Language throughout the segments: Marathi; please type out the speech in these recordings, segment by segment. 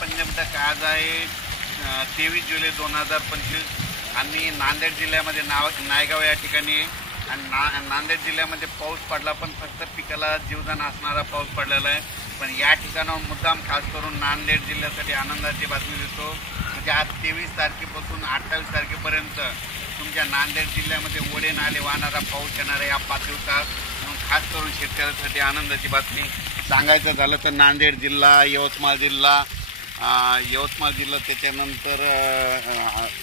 पंचमतक आज आहे 23 जुलै 2025 आणि नांदेड जिल्ह्यामध्ये नायगाव या ठिकाणी आणि नांदेड जिल्ह्यामध्ये पाऊस पडला, पण फक्त पिकाला जीवदान असणारा पाऊस पडलेला आहे। पण या ठिकाणाहून मुद्दाम खास करून नांदेड जिल्ह्यासाठी आनंदाची बातमी देतो, म्हणजे आज 23 तारखेपासून 28 तारखेपर्यंत तुमच्या नांदेड जिल्ह्यामध्ये ओढे नाले वाहणारा पाऊस येणार आहे या 5 दिवसात। म्हणून खास करून शेतकऱ्यांसाठी आनंदाची बातमी सांगायचं झालं तर नांदेड जिल्हा, यवतमाळ जिल्हा, त्याच्यानंतर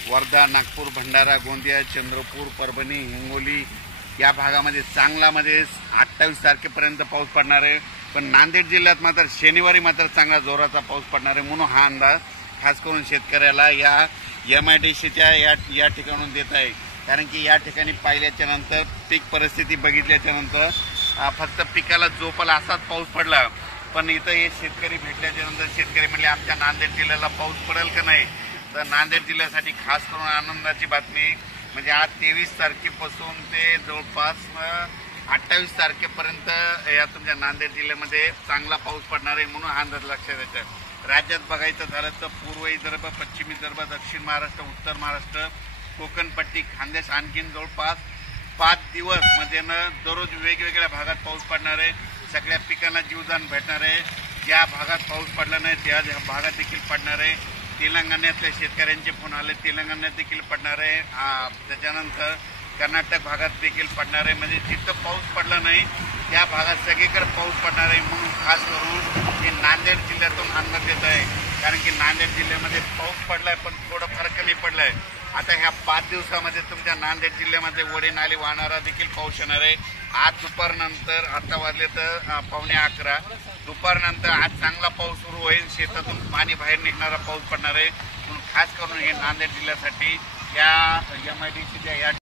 वर्धा, नागपूर, भंडारा, गोंदिया, चंद्रपूर, परभणी, हिंगोली या भागामध्ये चांगलामध्ये 28 तारखेपर्यंत पाऊस पडणार आहे। पण नांदेड जिल्ह्यात मात्र शनिवारी मात्र चांगला जोराचा पाऊस पडणार आहे, म्हणून हा अंदाज खास करून शेतकऱ्याला या MIDCच्या या ठिकाणून देत आहे। कारण की या ठिकाणी पाहिल्याच्या नंतर पीक परिस्थिती बघितल्याच्या नंतर फक्त पिकाला जोपाला असाच पाऊस पडला, पण इथं हे शेतकरी भेटल्याच्या नंतर शेतकरी म्हणले आमच्या नांदेड जिल्ह्याला पाऊस पडेल का नाही। तर नांदेड जिल्ह्यासाठी खास करून आनंदाची बातमी म्हणजे आज 23 तारखेपासून ते जवळपास 28 तारखेपर्यंत या तुमच्या नांदेड जिल्ह्यामध्ये चांगला पाऊस पडणार आहे, म्हणून हा अंदाज लक्षात येतो। राज्यात बघायचं झालं तर पूर्व विदर्भ, पश्चिम विदर्भ, दक्षिण महाराष्ट्र, उत्तर महाराष्ट्र, कोकण पट्टी, खानदेश आणखीन जवळपास 5 दिवस म्हणजे दररोज वेगवेगळ्या भागात पाऊस पडणार आहे। सगळ्या पिकांना जीवदान भेटणार आहे। ज्या भागात पाऊस पडला नाही त्या भागात देखील पडणार आहे। तेलंगणातल्या शेतकऱ्यांचे फोन आले, तेलंगणात देखील पडणार आहे। त्याच्यानंतर कर्नाटक भागात देखील पडणार आहे। म्हणजे जिथं पाऊस पडला नाही त्या भागात सगळीकडे पाऊस पडणार आहे, म्हणून खास करून हे नांदेड जिल्ह्यातून अंदाज येत आहे। कारण की नांदेड जिल्ह्यामध्ये पाऊस पडलाय पण थोडा फरक कमी पडलाय। आता ह्या 5 दिवसामध्ये तुमच्या नांदेड जिल्ह्यामध्ये ओढे नाले वाहणारा देखील पाऊस येणार आहे। आज दुपारनंतर, आता वाजले तर 11:15, दुपारनंतर आज चांगला पाऊस सुरू होईल, शेतातून पाणी बाहेर निघणारा पाऊस पडणार आहे। म्हणून खास करून हे नांदेड जिल्ह्यासाठी या MIDCच्या या